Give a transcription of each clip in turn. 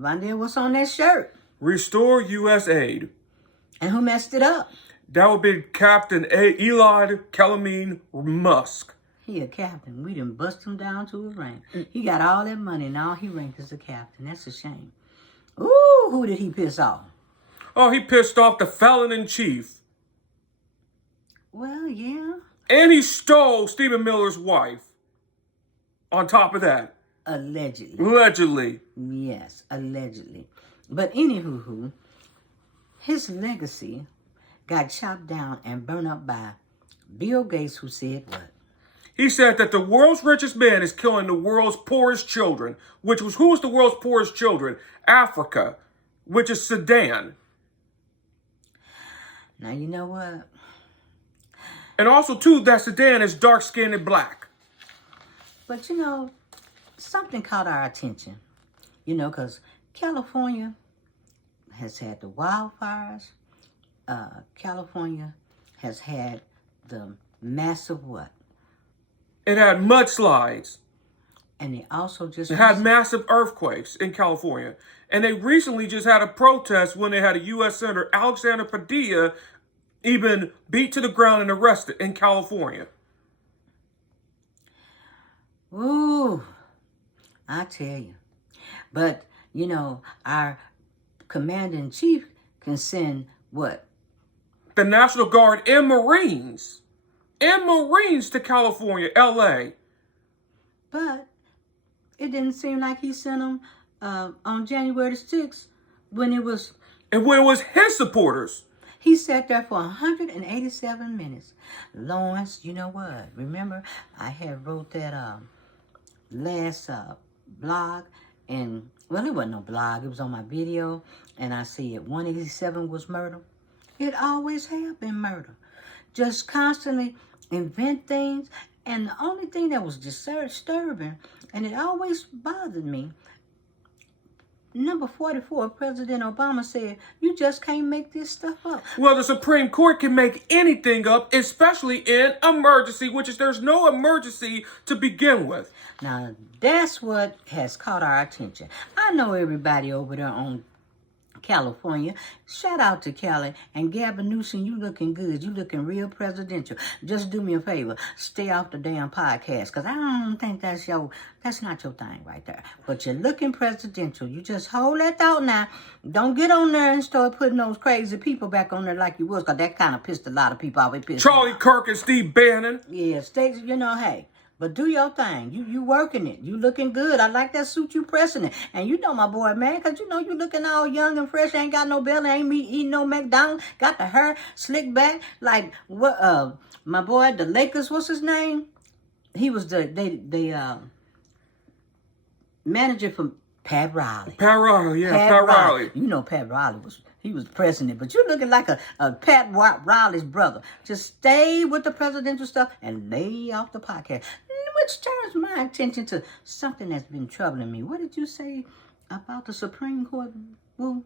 Vondale, what's on that shirt? Restore U.S. aid. And who messed it up? That would be Captain Elon Calamine Musk. He a captain. We done bust him down to his rank. He got all that money and all he ranked as a captain. That's a shame. Ooh, who did he piss off? Oh, he pissed off the felon-in-chief. Well, yeah. And he stole Stephen Miller's wife. On top of that. Allegedly. Allegedly. Yes, allegedly. But anywho, his legacy got chopped down and burned up by Bill Gates, who said what? He said that the world's richest man is killing the world's poorest children. Who was the world's poorest children? Africa, which is Sudan. Now, you know what? And also, too, that Sudan is dark-skinned and black. But, you know, something caught our attention. You know, because California has had the wildfires. California has had the massive what? It had mudslides. And they also just... It had massive earthquakes in California. And they recently just had a protest when they had a U.S. Senator, Alexander Padilla, even beat to the ground and arrested in California. Ooh, I tell you. But, you know, our commander-in-chief can send what? The National Guard and Marines. And Marines to California, L.A. But it didn't seem like he sent them on January the 6th when it was... And when it was his supporters. He sat there for 187 minutes. Lawrence, you know what? Remember, I had wrote that last blog, and, well, it wasn't no blog. It was on my video, and I said 187 was murder. It always have been murder. Just constantly invent things, and the only thing that was disturbing, and it always bothered me, number 44, President Obama said, you just can't make this stuff up. Well, the Supreme Court can make anything up, especially in emergency, which is there's no emergency to begin with. Now, that's what has caught our attention. I know everybody over there on California. Shout out to Cali. And Gavin Newsom, you looking good. You looking real presidential. Just do me a favor. Stay off the damn podcast, because I don't think that's not your thing right there. But you're looking presidential. You just hold that thought now. Don't get on there and start putting those crazy people back on there like you was, because that kind of pissed a lot of people off. Charlie Kirk and Steve Bannon. Yeah, stay, you know, hey. But do your thing. You working it. You looking good. I like that suit you pressing it. And you know my boy, man, because you know you looking all young and fresh. Ain't got no belly. Ain't eating no McDonald's. Got the hair slicked back. Like, what? My boy, the Lakers, what's his name? He was the manager for Pat Riley. Pat Riley, yeah, Pat Riley. You know Pat Riley he was president, but you looking like a Pat Riley's brother. Just stay with the presidential stuff and lay off the podcast. Which turns my attention to something that's been troubling me. What did you say about the Supreme Court? Woo?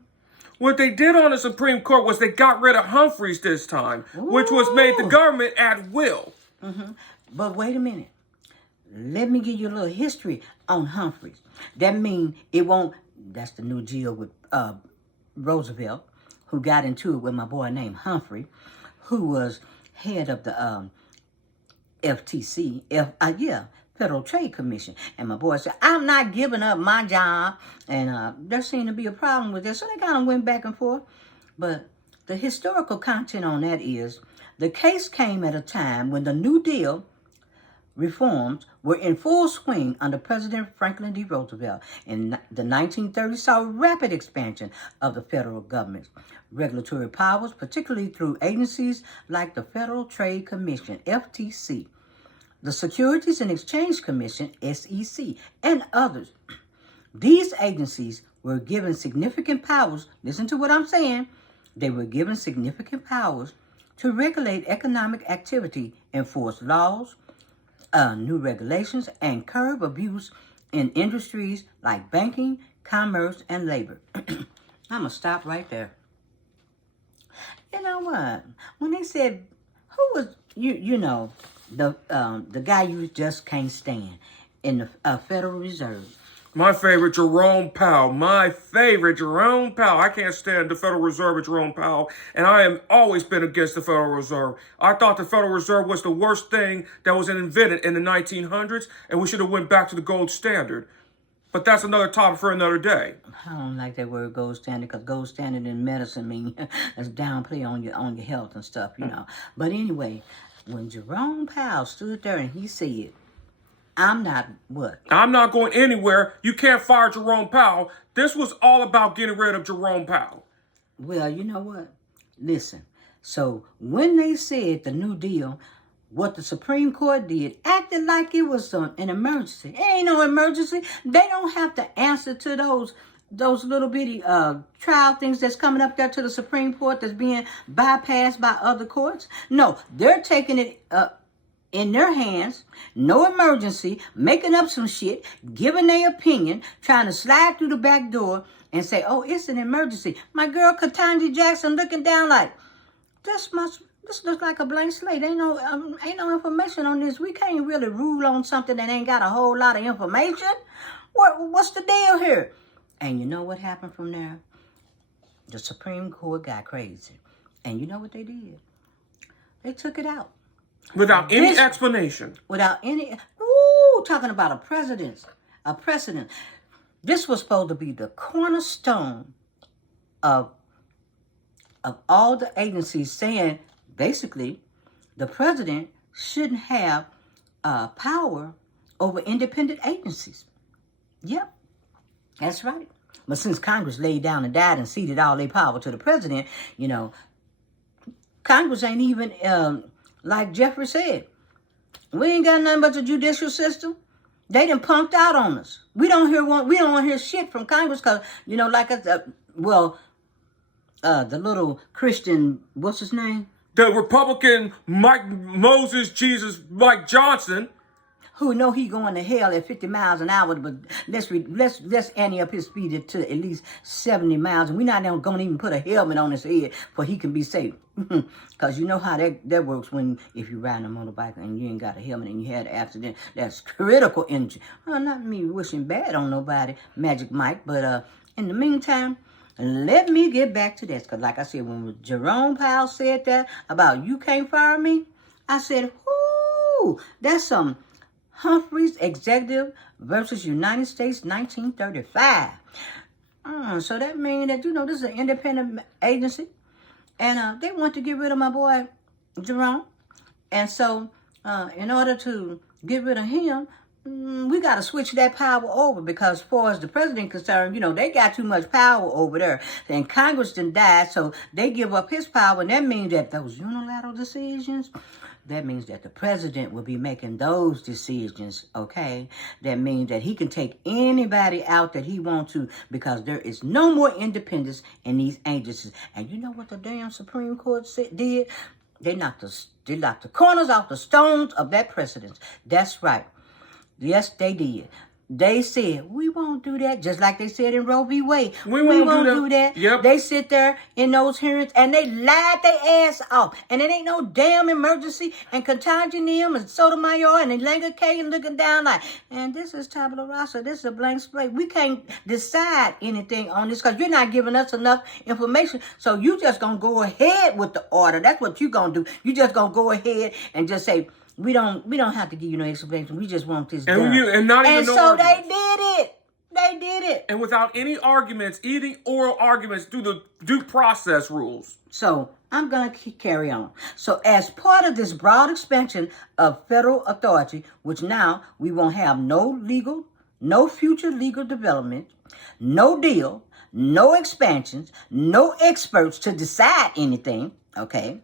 What they did on the Supreme Court was they got rid of Humphries this time, which was made the government at will. Mm-hmm. But wait a minute. Let me give you a little history on Humphries. That means it won't... That's the new deal with Roosevelt, who got into it with my boy named Humphrey, who was head of the FTC, Federal Trade Commission. And my boy said, I'm not giving up my job. And there seemed to be a problem with this. So they kind of went back and forth. But the historical content on that is, the case came at a time when the New Deal reforms were in full swing under President Franklin D. Roosevelt. In the 1930s saw rapid expansion of the federal government's regulatory powers, particularly through agencies like the Federal Trade Commission, FTC, the Securities and Exchange Commission, SEC, and others. These agencies were given significant powers. Listen to what I'm saying. They were given significant powers to regulate economic activity, enforce laws, new regulations, and curb abuse in industries like banking, commerce, and labor. I'm going to stop right there. You know what? When they said, who was, you know, the guy you just can't stand in the Federal Reserve, My favorite, Jerome Powell. My favorite, Jerome Powell. I can't stand the Federal Reserve with Jerome Powell, and I have always been against the Federal Reserve. I thought the Federal Reserve was the worst thing that was invented in the 1900s, and we should have went back to the gold standard. But that's another topic for another day. I don't like that word gold standard, because gold standard in medicine means that's downplay on your health and stuff, you know. But anyway, when Jerome Powell stood there and he said, I'm not what? I'm not going anywhere. You can't fire Jerome Powell. This was all about getting rid of Jerome Powell. Well, you know what? Listen. So when they said the New Deal, what the Supreme Court did, acted like it was an emergency. It ain't no emergency. They don't have to answer to those little bitty trial things that's coming up there to the Supreme Court that's being bypassed by other courts. No, they're taking it in their hands, no emergency, making up some shit, giving their opinion, trying to slide through the back door and say, oh, it's an emergency. My girl Ketanji Jackson looking down like, this looks like a blank slate. Ain't no information on this. We can't really rule on something that ain't got a whole lot of information. What's the deal here? And you know what happened from there? The Supreme Court got crazy. And you know what they did? They took it out. Without any explanation. Without any, talking about a precedent. This was supposed to be the cornerstone of all the agencies, saying, basically, the president shouldn't have power over independent agencies. Yep, that's right. But since Congress laid down and died and ceded all their power to the president, you know, Congress ain't even... like Jeffrey said, we ain't got nothing but the judicial system. They done punked out on us. We don't want to hear shit from Congress because, you know, like the little Christian, what's his name? The Republican Mike Johnson. Who know he going to hell at 50 miles an hour, but let's ante up his speed to at least 70 miles, and we're not going to even put a helmet on his head for he can be safe. Because you know how that works if you're riding a motorbike and you ain't got a helmet and you had an accident. That's critical injury. Well, not me wishing bad on nobody, Magic Mike, but in the meantime, let me get back to this. Because like I said, when Jerome Powell said that about you can't fire me, I said, whoo, that's some Humphries Executive versus United States 1935. So that means that, you know, this is an independent agency. And they want to get rid of my boy, Jerome. And so in order to get rid of him, we got to switch that power over, because as far as the president concerned, you know, they got too much power over there. And Congress done died, so they give up his power. And that means that those unilateral decisions, that means that the president will be making those decisions, okay? That means that he can take anybody out that he wants to, because there is no more independence in these agencies. And you know what the damn Supreme Court did? They knocked the corners off the stones of that precedent. That's right. Yes, they did. They said, we won't do that, just like they said in Roe v. Wade. We won't do that. Yep. They sit there in those hearings and they lied their ass off. And it ain't no damn emergency. And Ketanji Neal and Sotomayor and Elanga Kagan looking down like, and this is tabula rasa, this is a blank slate. We can't decide anything on this because you're not giving us enough information. So you just going to go ahead with the order. That's what you going to do. You just going to go ahead and just say, we don't have to give you no explanation. We just want this done. And so arguments. they did it. They did it. And without any arguments, any oral arguments through the due process rules. So I'm going to carry on. So as part of this broad expansion of federal authority, which now we won't have no future legal development, no deal, no expansions, no experts to decide anything, okay?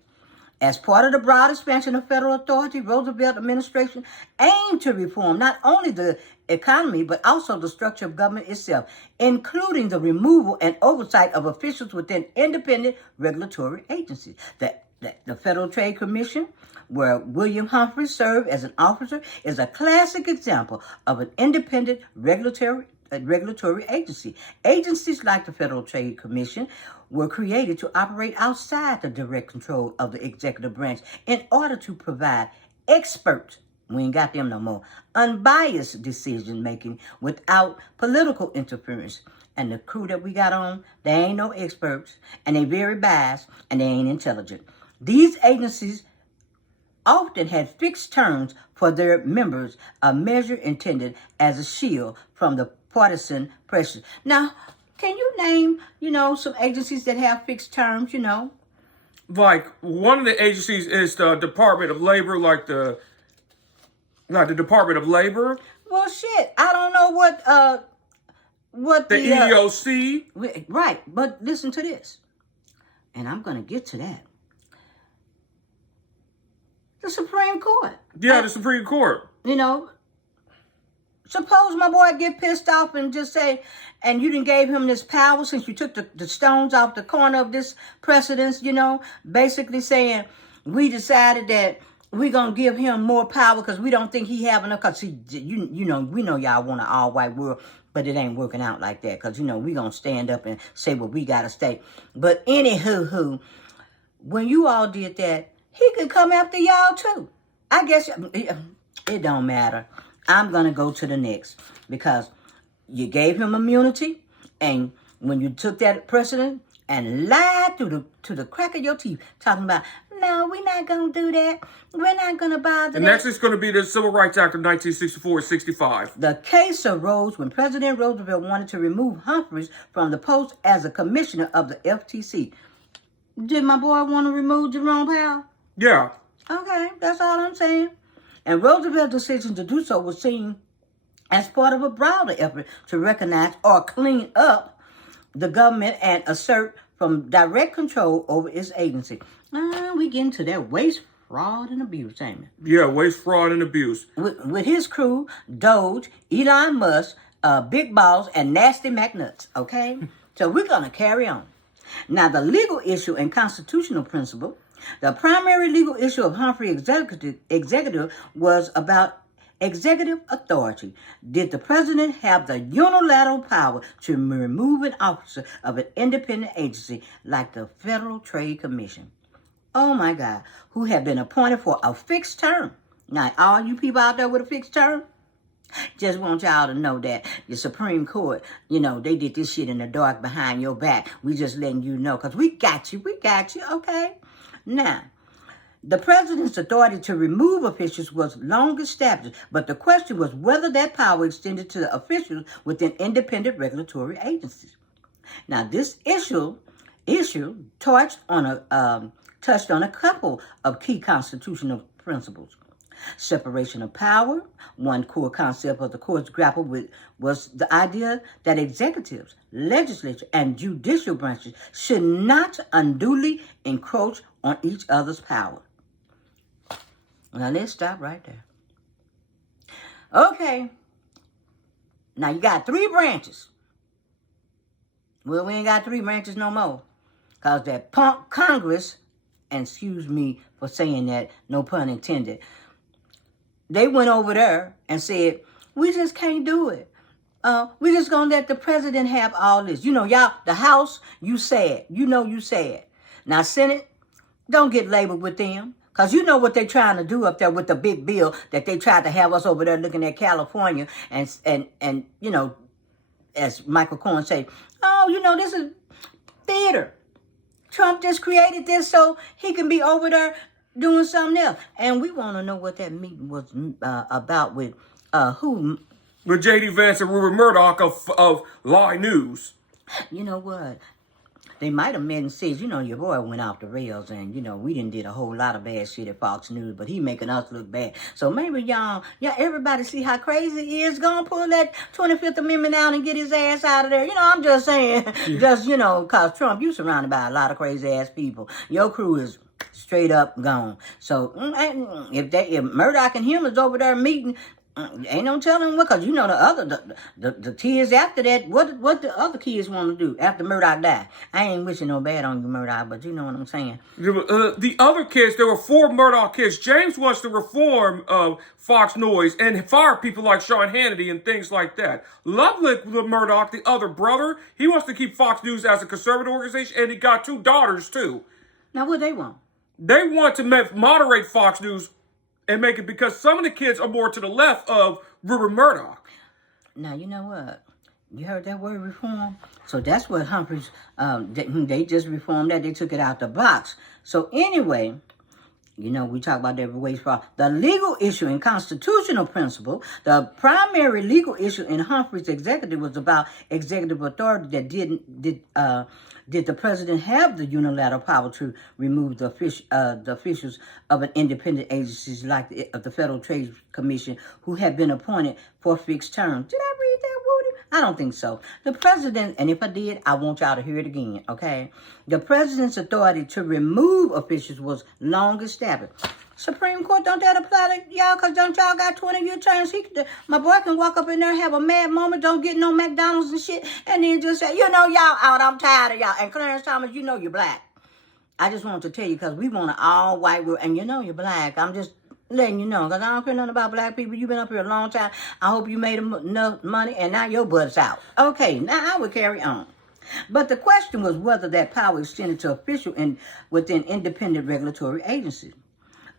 As part of the broad expansion of federal authority, Roosevelt administration aimed to reform not only the economy, but also the structure of government itself, including the removal and oversight of officials within independent regulatory agencies. The Federal Trade Commission, where William Humphries served as an officer, is a classic example of an independent regulatory agency. Agencies like the Federal Trade Commission were created to operate outside the direct control of the executive branch in order to provide expert We ain't got them no more. Unbiased decision making without political interference. And the crew that we got on, they ain't no experts, and they very biased, and they ain't intelligent. These agencies often had fixed terms for their members, a measure intended as a shield from the partisan pressures. Now, can you name, some agencies that have fixed terms, Like, one of the agencies is the Department of Labor, like the Department of Labor. Well, shit, I don't know what the EEOC. Right, but listen to this, and I'm going to get to that. The Supreme Court. Yeah, the Supreme Court. Suppose my boy get pissed off and just say, and you didn't gave him this power since you took the stones off the corner of this precedence, basically saying, we decided that we're going to give him more power because we don't think he have enough. Because, we know y'all want an all-white world, but it ain't working out like that because, we going to stand up and say what we got to say. But anywho, when you all did that, he could come after y'all too. I guess it don't matter. I'm going to go to the next because you gave him immunity, and when you took that precedent and lied to the crack of your teeth, talking about, no, we're not going to do that. We're not going to bother And next is going to be the Civil Rights Act of 1964-65. The case arose when President Roosevelt wanted to remove Humphries from the post as a commissioner of the FTC. Did my boy want to remove Jerome Powell? Yeah. Okay, that's all I'm saying. And Roosevelt's decision to do so was seen as part of a broader effort to recognize or clean up the government and assert from direct control over its agency. We get into that waste, fraud, and abuse, ain't we? Yeah, waste, fraud, and abuse. With his crew, Doge, Elon Musk, Big Balls, and Nasty McNuts, okay? So we're going to carry on. Now, the legal issue and constitutional principle. The primary legal issue of Humphries Executive was about executive authority. Did the president have the unilateral power to remove an officer of an independent agency like the Federal Trade Commission? Oh my God, who had been appointed for a fixed term. Now, all you people out there with a fixed term, just want y'all to know that the Supreme Court, they did this shit in the dark behind your back. We just letting you know, because we got you, okay? Now, the president's authority to remove officials was long established, but the question was whether that power extended to the officials within independent regulatory agencies. Now, this issue touched on a couple of key constitutional principles. Separation of power. One core concept of the courts grappled with was the idea that executives, legislature, and judicial branches should not unduly encroach on each other's power. Now let's stop right there. Okay. Now you got 3 branches. Well, we ain't got 3 branches no more. Because that punk Congress, and excuse me for saying that, no pun intended, they went over there and said, we just can't do it. We just gonna let the president have all this. Y'all, the House, you said. You said. Now, Senate, don't get labeled with them. Because you know what they're trying to do up there with the big bill that they tried to have us over there looking at California. And as Michael Cohen said, this is theater. Trump just created this so he can be over there doing something else. And we want to know what that meeting was about with who? With J.D. Vance and Rupert Murdoch of Lie News. You know what? They might have met and said, your boy went off the rails and, we didn't did a whole lot of bad shit at Fox News, but he making us look bad. So maybe y'all, everybody see how crazy he is. Gonna pull that 25th Amendment out and get his ass out of there. I'm just saying, because Trump, you surrounded by a lot of crazy ass people. Your crew is straight up gone. So if Murdoch and him is over there meeting, ain't no telling what, because the kids after that, what the other kids want to do after Murdoch died. I ain't wishing no bad on you, Murdoch, but you know what I'm saying. The other kids, there were 4 Murdoch kids. James wants to reform Fox News and fire people like Sean Hannity and things like that. Loveland Murdoch, the other brother, he wants to keep Fox News as a conservative organization, and he got 2 daughters too. Now what they want? They want to moderate Fox News and make it, because some of the kids are more to the left of Rupert Murdoch. Now, you know what? You heard that word reform? So that's what Humphries, they just reformed that. They took it out the box. So anyway, you know, we talk about that waste fraud. The legal issue in constitutional principle, the primary legal issue in Humphries Executive was about executive authority that did the president have the unilateral power to remove the officials of an independent agencies like the Federal Trade Commission who had been appointed for fixed terms. Did I read that, Woody? I don't think so. The president, and if I did, I want y'all to hear it again, okay? The president's authority to remove officials was long established. Supreme Court, don't that apply to y'all? Because don't y'all got 20-year terms? My boy can walk up in there and have a mad moment, don't get no McDonald's and shit, and then just say, you know, y'all out, I'm tired of y'all. And Clarence Thomas, you know you're black. I just wanted to tell you, because we want an all-white world, and you know you're black. I'm just letting you know, because I don't care nothing about black people. You've been up here a long time. I hope you made enough money, and now your butt's out. Okay, now I will carry on. But the question was whether that power extended to official within independent regulatory agencies.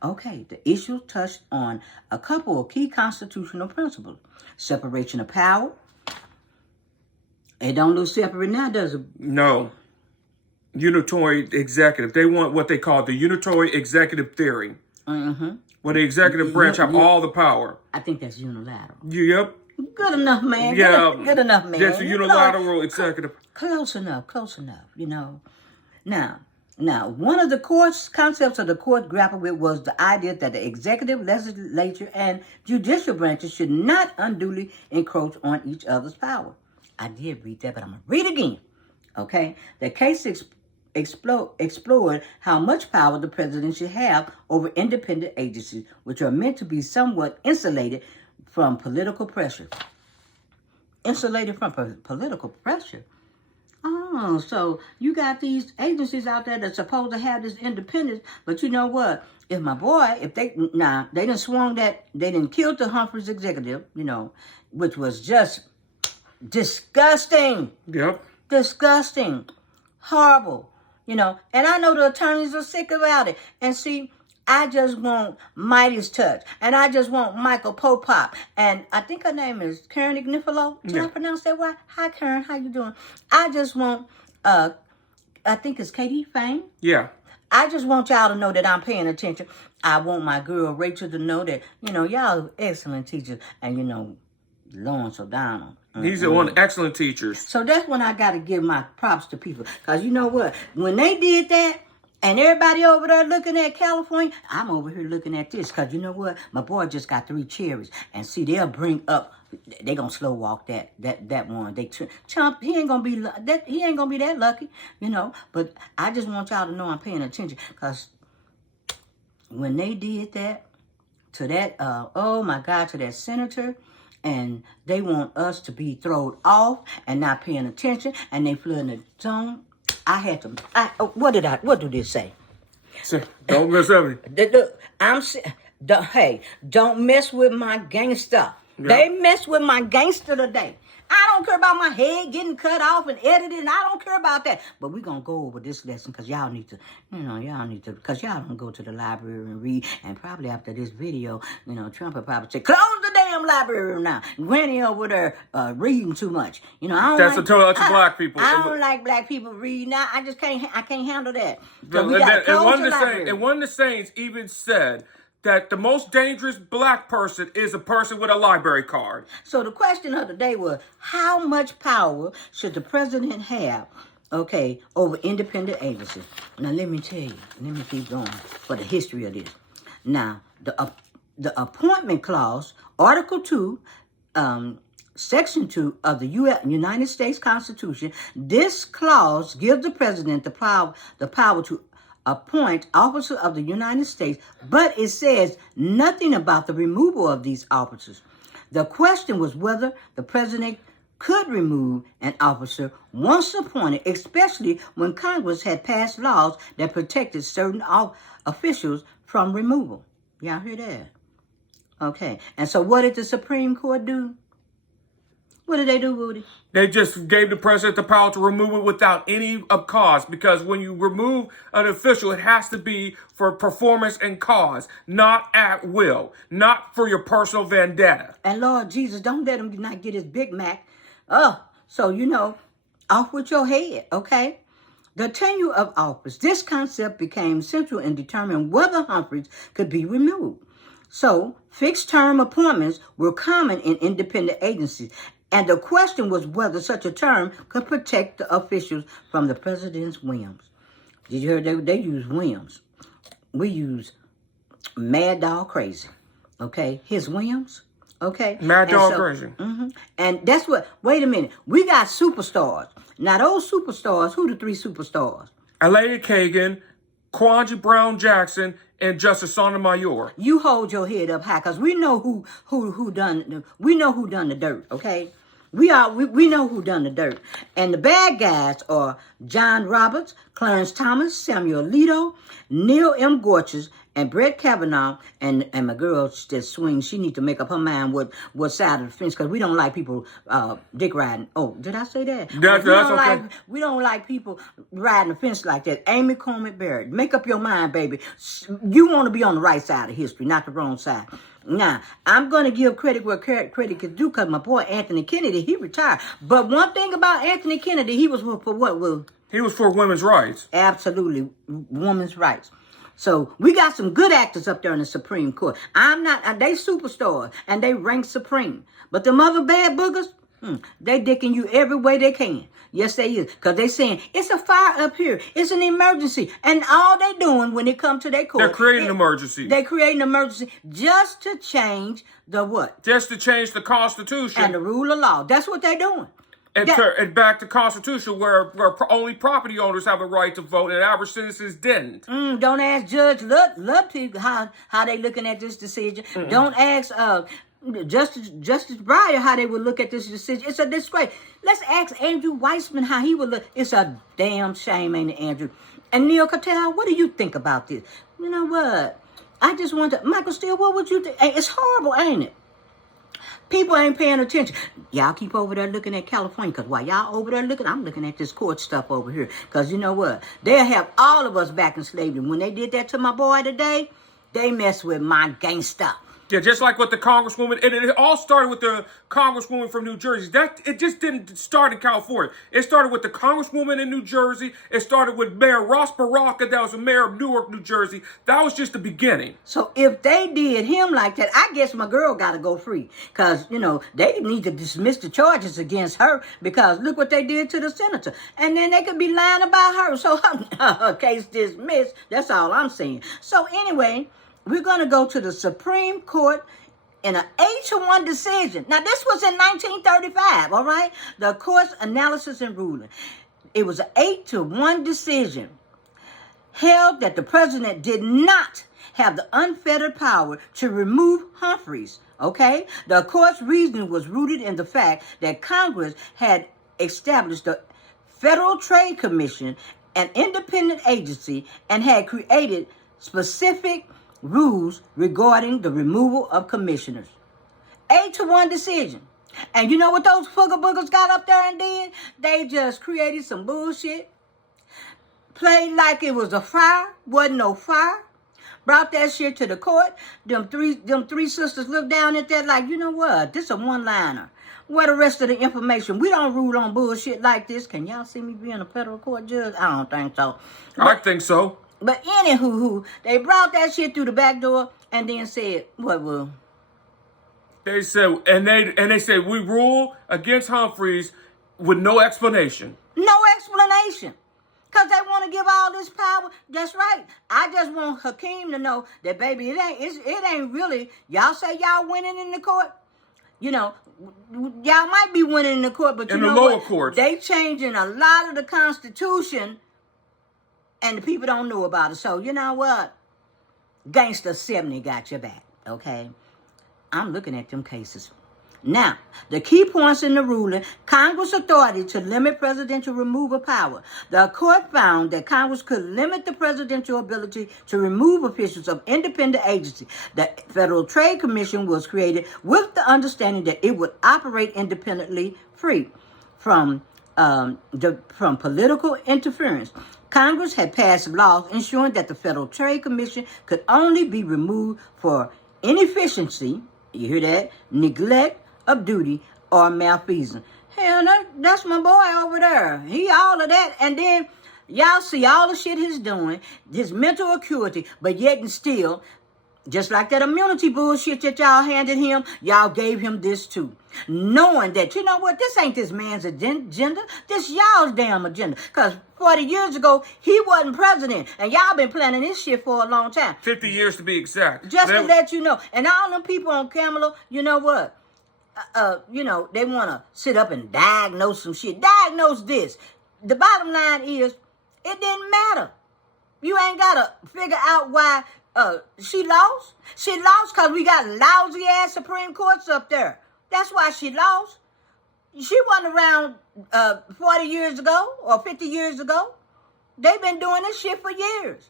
Okay, the issue touched on a couple of key constitutional principles. Separation of power. It don't look separate now, does it? No. Unitary executive. They want what they call the unitary executive theory. Mm-hmm. Where the executive branch have all the power. I think that's unilateral. Yep. Good enough, man. Yeah. Good enough, man. That's a unilateral executive. Close enough, you know. Now, one of the court's concepts of the court grappled with was the idea that the executive, legislature, and judicial branches should not unduly encroach on each other's power. I did read that, but I'm going to read it again. Okay? The case explored how much power the president should have over independent agencies, which are meant to be somewhat insulated from political pressure. Insulated from political pressure? Oh, so you got these agencies out there that's supposed to have this independence, but you know what? If they didn't swung that, they didn't kill the Humphries Executive, you know, which was just disgusting. Yep. Disgusting. Horrible. You know, and I know the attorneys are sick about it. And see, I just want Mighty's touch. And I just want Michael Popop. And I think her name is Karen Ignifilo. Did I pronounce that right? Hi, Karen. How you doing? I just want, I think it's Katie Fane. Yeah. I just want y'all to know that I'm paying attention. I want my girl Rachel to know that, you know, y'all are excellent teachers. And, you know, Lawrence O'Donnell. He's one of excellent teachers. So that's when I got to give my props to people. Because you know what? When they did that, and everybody over there looking at California, I'm over here looking at this. Because you know what? My boy just got 3 cherries. And see, they'll bring up, they going to slow walk that one. Chump, he ain't going to be that lucky, you know. But I just want y'all to know I'm paying attention. Because when they did that, to that, to that senator, and they want us to be thrown off and not paying attention, and they flooding the zone. I had to. What did this say? Don't mess up. Don't mess with my gangster. Yep. They mess with my gangster today. I don't care about my head getting cut off and edited. I don't care about that. But we're going to go over this lesson because y'all need to, because y'all don't go to the library and read. And probably after this video, you know, Trump will probably say, close the damn library now. Granny over there reading too much. You know, I don't That's black people. I don't like black people reading now. I can't handle that. So and one of the saints even said that the most dangerous black person is a person with a library card. So the question of the day was, how much power should the president have, over independent agencies? Now, let me tell you. Let me keep going for the history of this. Now, the appointment clause, Article 2, Section 2 of the United States Constitution, this clause gives the president the power to appoint officers of the United States, but it says nothing about the removal of these officers. The question was whether the president could remove an officer once appointed, especially when Congress had passed laws that protected certain officials from removal. Y'all hear that? Okay. And so what did the Supreme Court do? What did they do, Woody? They just gave the president the power to remove it without any cause, because when you remove an official, it has to be for performance and cause, not at will, not for your personal vendetta. And Lord Jesus, don't let him not get his Big Mac. So, off with your head, okay? The tenure of office. This concept became central in determining whether Humphries could be removed. So, fixed-term appointments were common in independent agencies, and the question was whether such a term could protect the officials from the president's whims. Did you hear they use whims? We use mad dog crazy, okay? His whims, okay? Mad dog crazy. And that's what, wait a minute, we got superstars. Now those superstars, who the three superstars? Elia Kagan, Ketanji Brown Jackson, and Justice Sotomayor. You hold your head up high, because we know who done the dirt, okay? We know who done the dirt. And the bad guys are John Roberts, Clarence Thomas, Samuel Alito, Neil M. Gorsuch, and Brett Kavanaugh, and my girl that swings, she need to make up her mind what side of the fence, because we don't like people dick riding. Oh, did I say that? That's okay. We don't like people riding the fence like that. Amy Coney Barrett, make up your mind, baby. You want to be on the right side of history, not the wrong side. Now, I'm going to give credit where credit is due, because my boy Anthony Kennedy, he retired. But one thing about Anthony Kennedy, he was for what, Will? He was for women's rights. Absolutely, women's rights. So we got some good actors up there in the Supreme Court. They superstars, and they rank supreme. But them other bad boogers, they dicking you every way they can. Yes, they is. Because they saying, it's a fire up here. It's an emergency. And all they doing when it comes to their court. They're creating an emergency. They create an emergency just to change the what? Just to change the Constitution. And the rule of law. That's what they're doing. And back to Constitution, where only property owners have a right to vote and average citizens didn't. Don't ask Judge Love how they looking at this decision. Don't ask Justice Breyer how they would look at this decision. It's a disgrace. Let's ask Andrew Weissman how he would look. It's a damn shame, ain't it, Andrew? And Neil Cattell, what do you think about this? You know what? I just want to, Michael Steele, what would you think? Hey, it's horrible, ain't it? People ain't paying attention. Y'all keep over there looking at California, because while y'all over there looking, I'm looking at this court stuff over here. Because you know what? They'll have all of us back in slavery. When they did that to my boy today, they messed with my gangsta. Yeah, just like with the Congresswoman, and it all started with the Congresswoman from New Jersey. It just didn't start in California. It started with the Congresswoman in New Jersey. It started with Mayor Ross Baraka, that was the mayor of Newark, New Jersey. That was just the beginning. So if they did him like that, I guess my girl got to go free. Because, they need to dismiss the charges against her, because look what they did to the senator. And then they could be lying about her. So her case dismissed. That's all I'm saying. So anyway, we're going to go to the Supreme Court in an 8-1 decision. Now, this was in 1935, all right? The court's analysis and ruling. It was an 8-1 decision. Held that the president did not have the unfettered power to remove Humphries, okay? The court's reasoning was rooted in the fact that Congress had established the Federal Trade Commission, an independent agency, and had created specific rules regarding the removal of commissioners. 8-1 decision. And you know what those boogers got up there and did? They just created some bullshit. Played like it was a fire. Wasn't no fire. Brought that shit to the court. Them three sisters looked down at that like, you know what? This a one-liner. Where the rest of the information? We don't rule on bullshit like this. Can y'all see me being a federal court judge? I don't think so. I think so. But anywho, they brought that shit through the back door and then said, what will? They said, and they said, we rule against Humphries with no explanation. No explanation. Because they want to give all this power. That's right. I just want Hakeem to know that, baby, it ain't really, y'all say y'all winning in the court. Y'all might be winning in the court, but you know what? In the lower courts. They changing a lot of the Constitution, and the people don't know about it. So, you know what? Gangsta 70 got your back, okay? I'm looking at them cases. Now, the key points in the ruling: Congress' authority to limit presidential removal power. The court found that Congress could limit the presidential ability to remove officials of independent agencies. The Federal Trade Commission was created with the understanding that it would operate independently, free from political interference. Congress had passed laws ensuring that the Federal Trade Commission could only be removed for inefficiency, you hear that, neglect of duty, or malfeasance. Hell, that's my boy over there. He all of that. And then y'all see all the shit he's doing, his mental acuity, but yet and still, just like that immunity bullshit that y'all handed him, y'all gave him this too. Knowing that, you know what, this ain't this man's agenda, this y'all's damn agenda. Because 40 years ago, he wasn't president. And y'all been planning this shit for a long time. 50 years to be exact. Just to let you know. And all them people on Kamala, you know what? They want to sit up and diagnose some shit. Diagnose this. The bottom line is, it didn't matter. You ain't got to figure out why she lost. She lost because we got lousy ass Supreme Courts up there. That's why she lost. She wasn't around 40 years ago or 50 years ago. They've been doing this shit for years.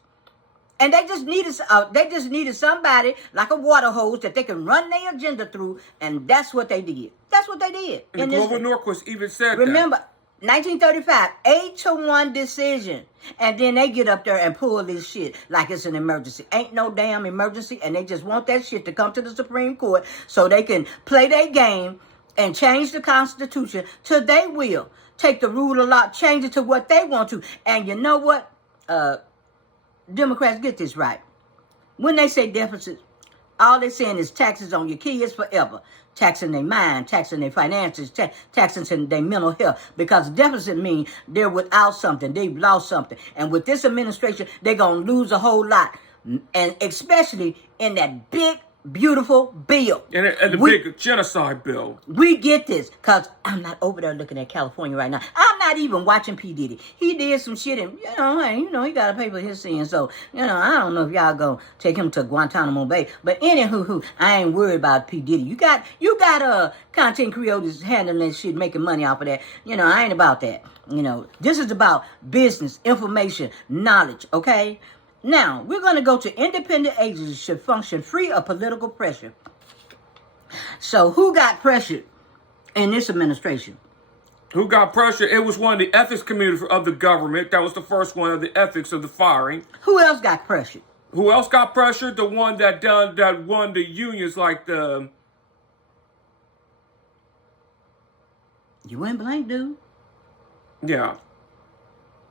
And they just needed somebody like a water hose that they can run their agenda through, and that's what they did. That's what they did. And the Global Norquist even said remember, that. 1935, 8-1 decision. And then they get up there and pull this shit like it's an emergency. Ain't no damn emergency, and they just want that shit to come to the Supreme Court so they can play their game and change the Constitution to their will. Take the rule of law, change it to what they want to. And you know what? Democrats, get this right. When they say deficit, all they're saying is taxes on your kids forever. Taxing their mind, taxing their finances, taxing their mental health. Because deficit means they're without something. They've lost something. And with this administration, they're going to lose a whole lot. And especially in that big, beautiful bill. And the big genocide bill. We get this because I'm not over there looking at California right now. I'm not even watching P. Diddy. He did some shit and, he got to pay for his sins. So, I don't know if y'all going to take him to Guantanamo Bay. But anywho, I ain't worried about P. Diddy. You got content creators handling that shit, making money off of that. I ain't about that. This is about business, information, knowledge, okay? Now, we're going to go to independent agencies should function free of political pressure. So, who got pressured in this administration? Who got pressured? It was one of the ethics committee of the government. That was the first one of the ethics of the firing. Who else got pressured? Who else got pressured? The one that won the unions, like the... You went blank, dude. Yeah.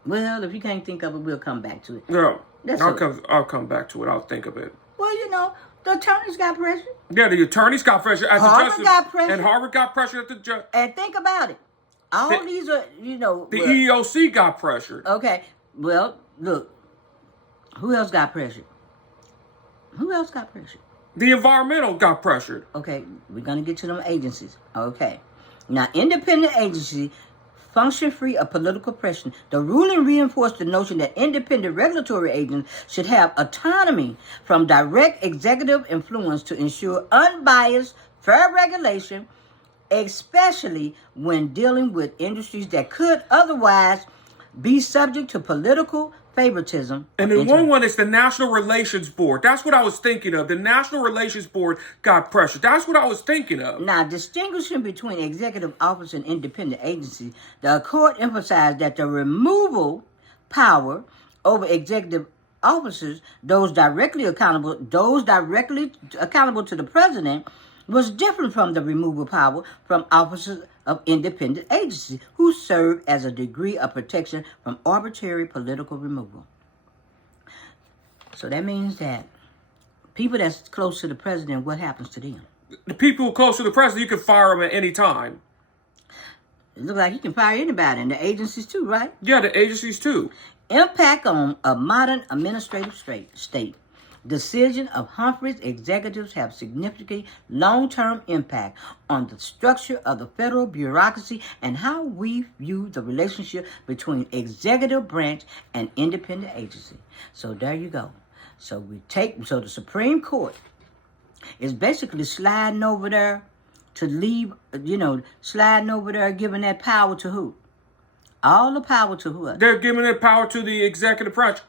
Well, if you can't think of it, we'll come back to it. Yeah. I'll come back to it. I'll think of it. Well, the attorneys got pressure. Yeah, the attorneys got pressure at Harvard the justice. got pressure. And Harvard got pressure at the judge. And think about it. These are, The EEOC got pressured. Okay. Well, look. Who else got pressured? The environmental got pressured. Okay. We're going to get to them agencies. Okay. Now, independent agencies function free of political pressure. The ruling reinforced the notion that independent regulatory agents should have autonomy from direct executive influence to ensure unbiased, fair regulation, especially when dealing with industries that could otherwise be subject to political favoritism. And the one is the National Relations Board. That's what I was thinking of. The National Relations Board got pressure. That's what I was thinking of. Now, distinguishing between executive office and independent agencies, the court emphasized that the removal power over executive officers, those directly accountable to the president, was different from the removal power from officers of independent agencies who serve as a degree of protection from arbitrary political removal. So that means that people that's close to the president, what happens to them? The people who are close to the president, you can fire them at any time. It looks like you can fire anybody, and the agencies too, right? Yeah, the agencies too. Impact on a modern administrative state. Decision of Humphries executives have significant long-term impact on the structure of the federal bureaucracy and how we view the relationship between executive branch and independent agency. So there you go. So the Supreme Court is basically sliding over there to leave, sliding over there, giving that power to who? All the power to who? They're giving that power to the executive branch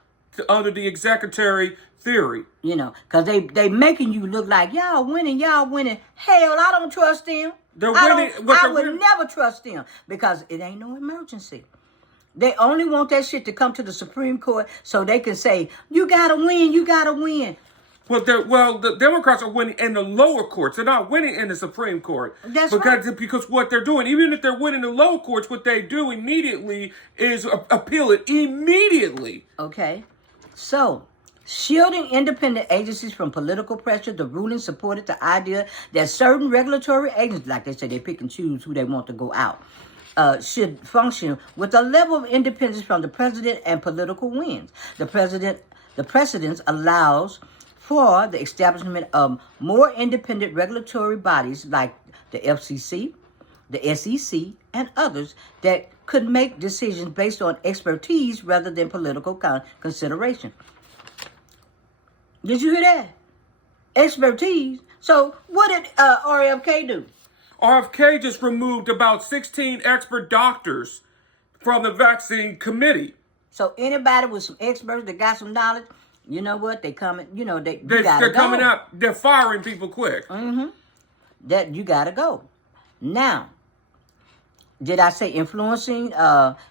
under the executory theory. Because they making you look like y'all winning. Hell, I don't trust them. They're winning. I would never trust them because it ain't no emergency. They only want that shit to come to the Supreme Court so they can say, you gotta win. Well, the Democrats are winning in the lower courts. They're not winning in the Supreme Court. That's right. Because what they're doing, even if they're winning the lower courts, what they do immediately is appeal it immediately. Okay. So, shielding independent agencies from political pressure, the ruling supported the idea that certain regulatory agencies, like they say, they pick and choose who they want to go out, should function with a level of independence from the president and political winds. The precedent allows for the establishment of more independent regulatory bodies like the FCC, the SEC, and others that could make decisions based on expertise rather than political consideration. Did you hear that? Expertise. So what did RFK do? RFK just removed about 16 expert doctors from the vaccine committee. So anybody with some experts that got some knowledge, you know what? They coming, they're coming out, they're firing people quick. That you gotta go. Now, did I say influencing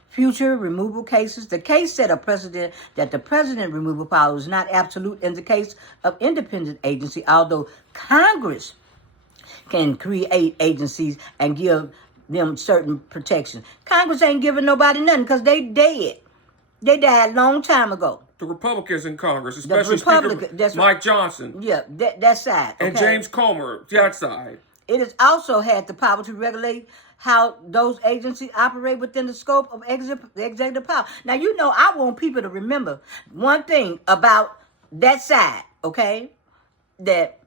future removal cases? The case set a precedent that the president removal power is not absolute in the case of independent agency, although Congress can create agencies and give them certain protections. Congress ain't giving nobody nothing because they dead. They died a long time ago. The Republicans in Congress, especially Speaker Mike Johnson. Yeah, that side. Okay? And James Comer, that side. It has also had the power to regulate how those agencies operate within the scope of executive power. Now, I want people to remember one thing about that side, okay? That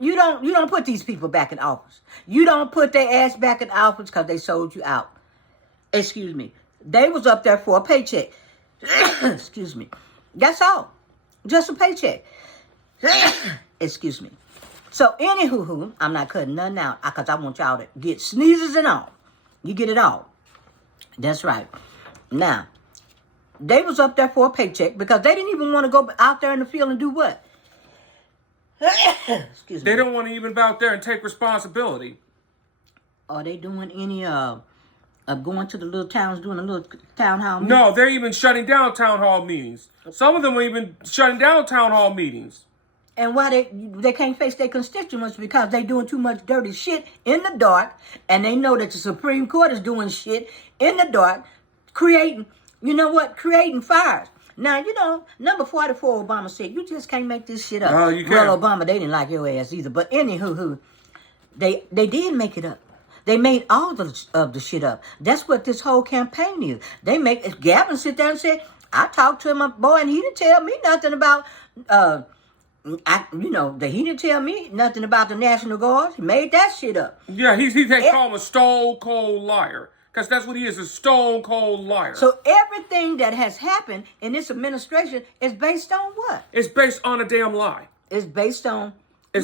you don't put these people back in office. You don't put their ass back in office because they sold you out. Excuse me. They was up there for a paycheck. Excuse me. That's all. Just a paycheck. Excuse me. So, anywho, I'm not cutting nothing out because I want y'all to get sneezes and all. You get it all. That's right. Now, they was up there for a paycheck because they didn't even want to go out there in the field and do what? Excuse me. They don't want to even go out there and take responsibility. Are they doing any going to the little towns, doing a little town hall meeting? No, they're even shutting down town hall meetings. Some of them are even shutting down town hall meetings. And why they can't face their constituents because they doing too much dirty shit in the dark, and they know that the Supreme Court is doing shit in the dark, creating fires. Now, number 44, Obama said, you just can't make this shit up. No, you can't. Well, Obama, they didn't like your ass either. But anywho, they did make it up. They made all of the shit up. That's what this whole campaign is. Gavin sit there and said, I talked to my boy and he didn't tell me nothing about, he didn't tell me nothing about the National Guard. He made that shit up. Yeah, they call him a stone cold liar. Because that's what he is, a stone cold liar. So everything that has happened in this administration is based on what? It's based on a damn lie. It's based on a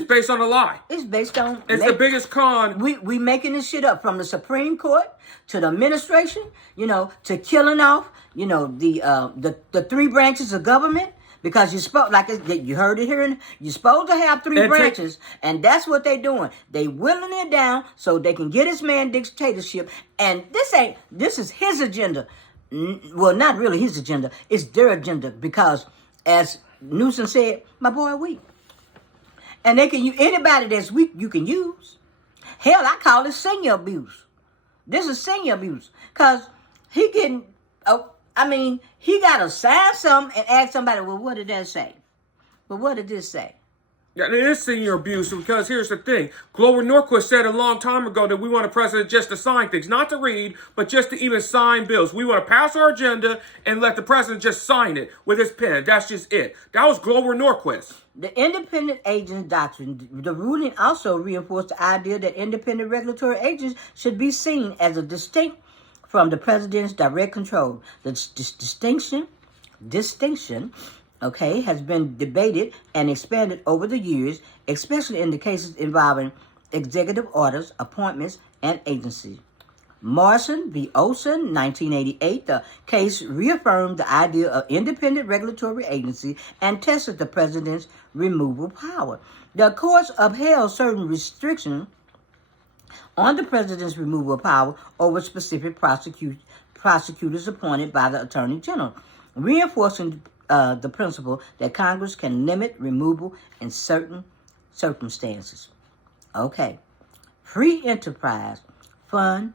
lie. It's based on... It's the biggest con. We making this shit up from the Supreme Court to the administration, to killing off, the three branches of government. Because you heard it here, you're supposed to have three branches, and that's what they're doing. They whittling it down so they can get his man dictatorship. And this is his agenda. Well, not really his agenda. It's their agenda because, as Newsom said, my boy weak. And they can use anybody that's weak. You can use. Hell, I call it senior abuse. This is senior abuse because he getting. He got to sign something and ask somebody, well, what did that say? But what did this say? Yeah, it is senior abuse because here's the thing. Glover Norquist said a long time ago that we want a president just to sign things, not to read, but just to even sign bills. We want to pass our agenda and let the president just sign it with his pen. That's just it. That was Glover Norquist. The independent agent doctrine, the ruling also reinforced the idea that independent regulatory agents should be seen as a distinct from the president's direct control. The distinction, has been debated and expanded over the years, especially in the cases involving executive orders, appointments, and agencies. Morrison v. Olson, 1988, the case reaffirmed the idea of independent regulatory agency and tested the president's removal power. The courts upheld certain restrictions on the president's removal power over specific prosecutors appointed by the Attorney General, reinforcing the principle that Congress can limit removal in certain circumstances. Okay. Free Enterprise Fund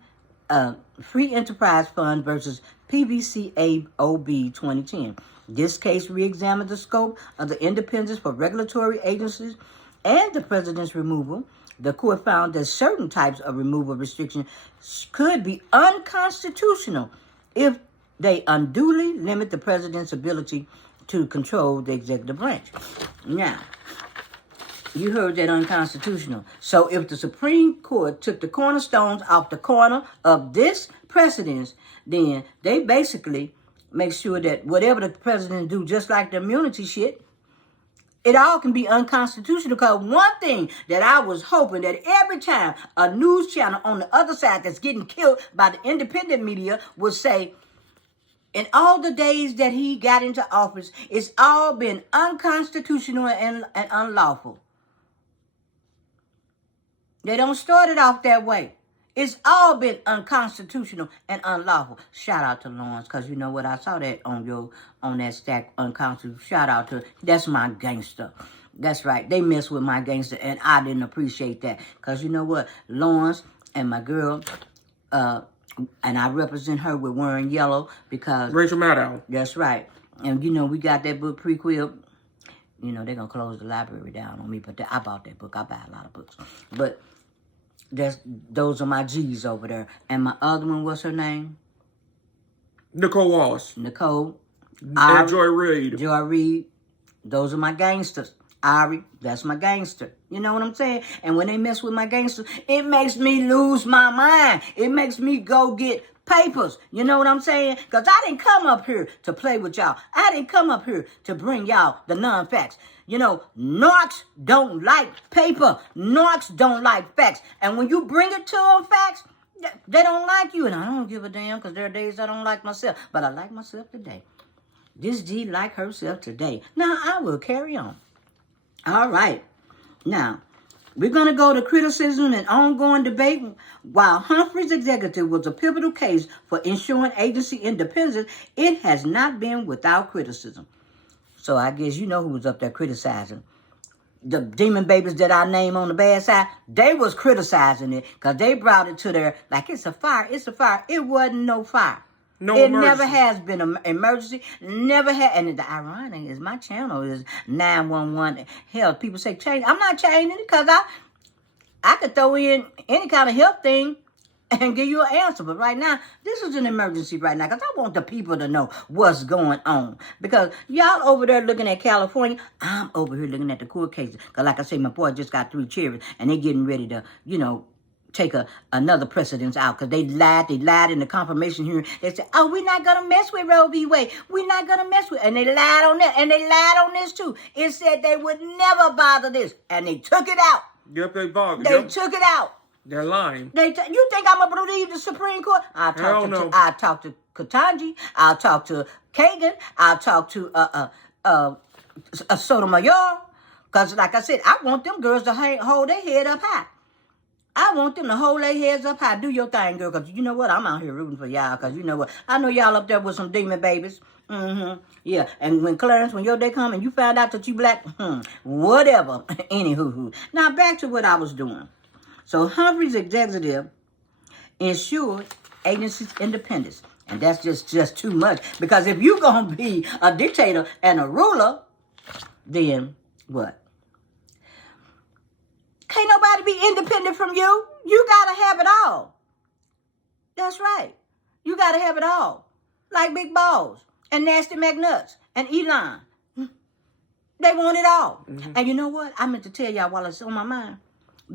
versus PCAOB 2010. This case re-examined the scope of the independence for regulatory agencies and the president's removal. The court found that certain types of removal restrictions could be unconstitutional if they unduly limit the president's ability to control the executive branch. Now, you heard that unconstitutional. So if the Supreme Court took the cornerstones off the corner of this precedence, then they basically make sure that whatever the president do, just like the immunity shit, it all can be unconstitutional. Because one thing that I was hoping that every time a news channel on the other side that's getting killed by the independent media would say, in all the days that he got into office, it's all been unconstitutional and unlawful. They don't start it off that way. It's all been unconstitutional and unlawful. Shout out to Lawrence, because you know what? I saw that on that stack, unconstitutional. Shout out to, that's my gangster. That's right. They mess with my gangster, and I didn't appreciate that. Because you know what? Lawrence and my girl, and I represent her with wearing yellow because... Rachel Maddow. That's right. And you know, we got that book prequel. You know, they're going to close the library down on me, but I bought that book. I buy a lot of books. But those are my G's over there. And my other one, what's her name? Nicole Wallace. Nicole. And Joy Reid. Joy Reid. Those are my gangsters. Ari, that's my gangster. You know what I'm saying? And when they mess with my gangsters, it makes me lose my mind. It makes me go get papers. You know what I'm saying? Because I didn't come up here to play with y'all. I didn't come up here to bring y'all the non-facts. You know, narcs don't like paper. Narcs don't like facts. And when you bring it to them facts, they don't like you. And I don't give a damn, because there are days I don't like myself. But I like myself today. This G like herself today. Now, I will carry on. All right. Now, we're going to go to criticism and ongoing debate. While Humphries Executive was a pivotal case for ensuring agency independence, it has not been without criticism. So I guess you know who was up there criticizing. The demon babies that I name on the bad side, they was criticizing it because they brought it to their, like, it's a fire, it's a fire. It wasn't no fire. No it emergency. Never has been an emergency. Never had. And the irony is my channel is 911. Hell, people say change. I'm not changing it because I could throw in any kind of health thing and give you an answer. But right now, this is an emergency right now because I want the people to know what's going on. Because y'all over there looking at California, I'm over here looking at the court cases. Because like I say, my boy just got 3 cherries and they getting ready to, you know, take another precedence out because they lied in the confirmation hearing. They said, oh, we're not going to mess with Roe v. Wade. We're not going to mess with it. And they lied on that. And they lied on this too. It said they would never bother this. And they took it out. Yep, they bothered. They took it out. They're lying. You think I'm going to believe the Supreme Court? I'll talk to Ketanji. I'll talk to Kagan. I'll talk to Sotomayor. Because like I said, I want them girls to hold their head up high. I want them to hold their heads up high. Do your thing, girl, because you know what? I'm out here rooting for y'all, because you know what? I know y'all up there with some demon babies. Yeah, and when Clarence, when your day come and you found out that you black, whatever. Anywho. Now, back to what I was doing. So, Humphries Executive ensured agency's independence. And that's just too much. Because if you're going to be a dictator and a ruler, then what? Can't nobody be independent from you. You got to have it all. That's right. You got to have it all. Like Big Balls and Nasty McNuts and Elon. They want it all. Mm-hmm. And you know what? I meant to tell y'all while it's on my mind.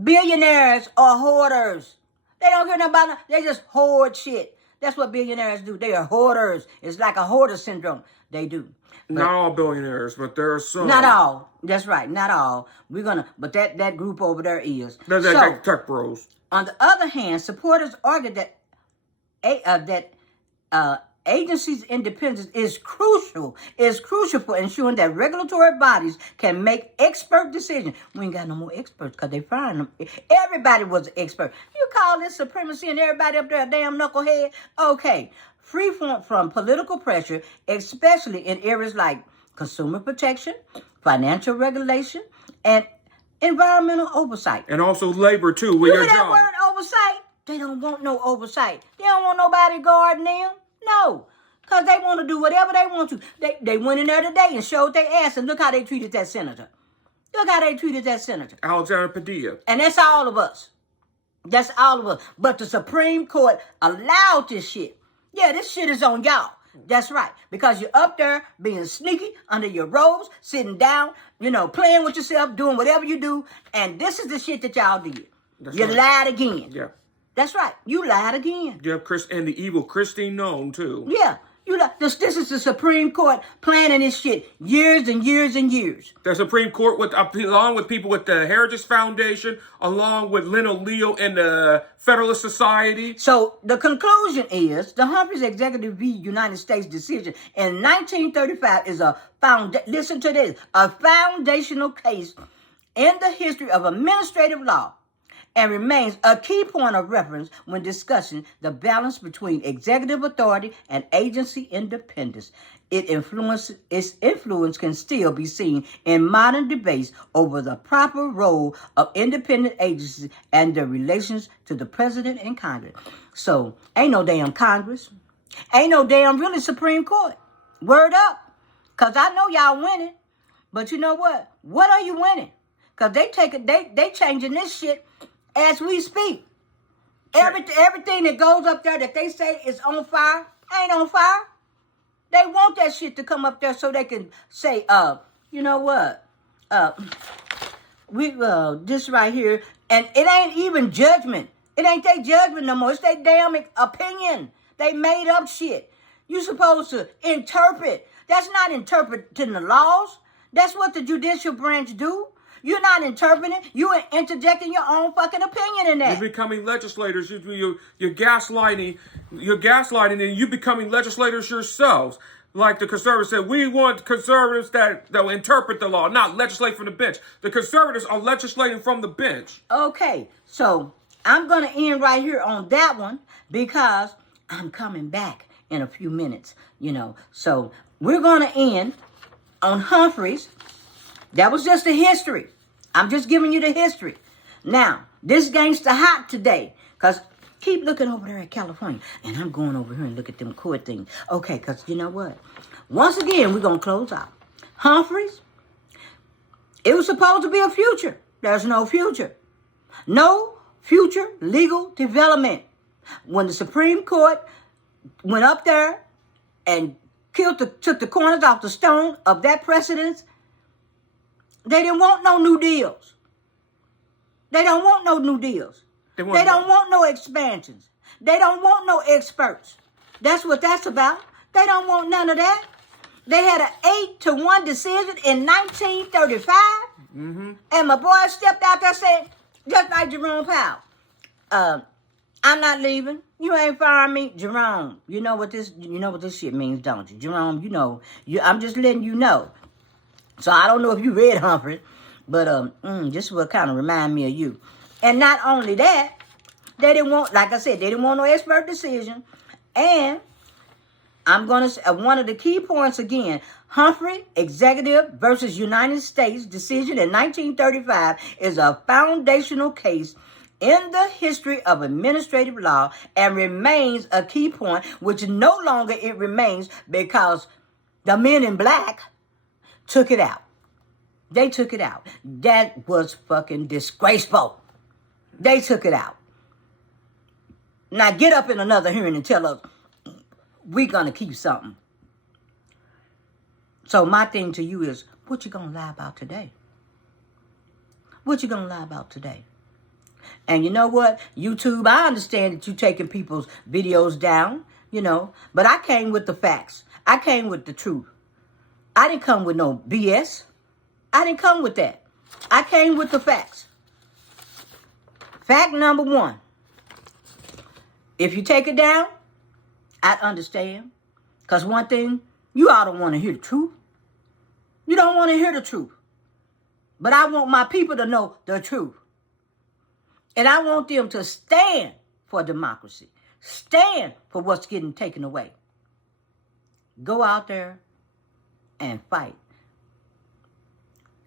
Billionaires are hoarders. They don't care nothing about it. They just hoard shit. That's what billionaires do. They are hoarders. It's like a hoarder syndrome. They do. Not all billionaires, but there are some. Not all. That's right. Not all. But that group over there is. That tech bros. On the other hand, supporters argue that agencies' independence is crucial for ensuring that regulatory bodies can make expert decisions. We ain't got no more experts because they fired them. Everybody was an expert. You call this supremacy and everybody up there a damn knucklehead? Okay. Free from political pressure, especially in areas like consumer protection, financial regulation, and environmental oversight. And also labor, too. You hear that word oversight? They don't want no oversight. They don't want nobody guarding them. No. Because they want to do whatever they want to. They went in there today and showed their ass, and look how they treated that senator. Look how they treated that senator. Alexander Padilla. And that's all of us. That's all of us. But the Supreme Court allowed this shit. Yeah, this shit is on y'all. That's right. Because you're up there being sneaky under your robes, sitting down, playing with yourself, doing whatever you do. And this is the shit that y'all did. You lied again. Yeah. That's right. You lied again. Yeah, and the evil Christine Nome, too. Yeah. This is the Supreme Court planning this shit years and years and years. The Supreme Court, along with people with the Heritage Foundation, along with Leno Leo and the Federalist Society. So the conclusion is the Humphries Executive v. United States decision in 1935 is listen to this, a foundational case in the history of administrative law, and remains a key point of reference when discussing the balance between executive authority and agency independence. Its influence can still be seen in modern debates over the proper role of independent agencies and their relations to the president and Congress. So, ain't no damn Congress. Ain't no damn really Supreme Court. Word up. Because I know y'all winning. But you know what? What are you winning? Because they changing this shit as we speak. Everything that goes up there that they say is on fire, ain't on fire. They want that shit to come up there so they can say, you know what? This right here, and it ain't even judgment. It ain't their judgment no more. It's their damn opinion. They made up shit. You supposed to interpret. That's not interpreting the laws. That's what the judicial branch do. You're not interpreting. You're interjecting your own fucking opinion in that. You're becoming legislators. You're gaslighting. You're gaslighting, and you're becoming legislators yourselves. Like the conservatives said, we want conservatives that will interpret the law, not legislate from the bench. The conservatives are legislating from the bench. Okay, so I'm going to end right here on that one because I'm coming back in a few minutes, So we're going to end on Humphries. That was just the history. I'm just giving you the history. Now, this gangster hot today. Because keep looking over there at California. And I'm going over here and look at them court things. Okay, because you know what? Once again, we're going to close out. Humphries, it was supposed to be a future. There's no future. No future legal development. When the Supreme Court went up there and took the corners off the stone of that precedence, they didn't want no new deals. They don't want no new deals. They don't want no expansions. They don't want no experts. That's what that's about. They don't want none of that. They had an 8-1 decision in 1935. Mm-hmm. And my boy stepped out there saying, just like Jerome Powell, I'm not leaving. You ain't firing me. Jerome, you know what this shit means, don't you? Jerome, I'm just letting you know. So I don't know if you read Humphries, but this will kind of remind me of you. And not only that, they didn't want, like I said, they didn't want no expert decision. And I'm going to say one of the key points again, Humphries Executive versus United States decision in 1935 is a foundational case in the history of administrative law and remains a key point, which no longer it remains because the men in black took it out. They took it out. That was fucking disgraceful. They took it out. Now get up in another hearing and tell us we're going to keep something. So my thing to you is, what you going to lie about today? What you going to lie about today? And you know what? YouTube, I understand that you're taking people's videos down. you know. But I came with the facts. I came with the truth. I didn't come with no BS. I didn't come with that. I came with the facts. Fact number one. If you take it down, I understand. Because one thing, you all don't want to hear the truth. You don't want to hear the truth. But I want my people to know the truth. And I want them to stand for democracy. Stand for what's getting taken away. Go out there and fight.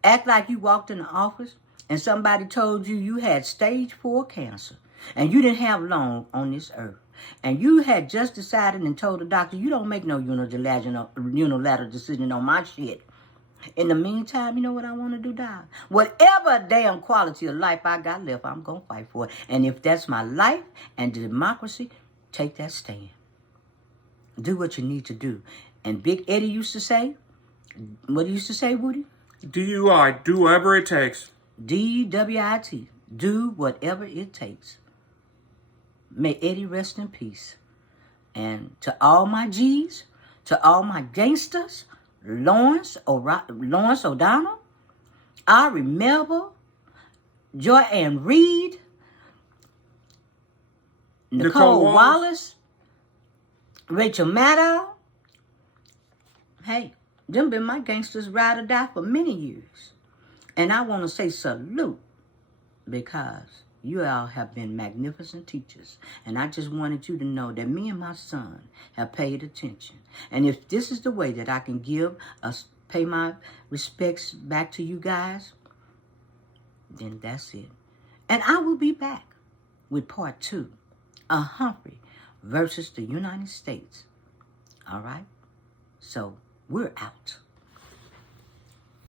Act like you walked in the office and somebody told you you had stage 4 cancer and you didn't have long on this earth. And you had just decided and told the doctor, you don't make no unilateral decision on my shit. In the meantime, you know what I want to do, Doc? Whatever damn quality of life I got left, I'm going to fight for it. And if that's my life and democracy, take that stand. Do what you need to do. And Big Eddie used to say, what he used to say, Woody? DUI, do whatever it takes. DWIT, do whatever it takes. May Eddie rest in peace. And to all my G's, to all my gangsters, Lawrence O'Donnell, I remember Joy Ann Reed, Nicole Wallace, Rachel Maddow. Hey, them been my gangsters ride or die for many years. And I want to say salute because you all have been magnificent teachers. And I just wanted you to know that me and my son have paid attention. And if this is the way that I can pay my respects back to you guys, then that's it. And I will be back with part 2 of Humphrey versus the United States. All right? So we're out.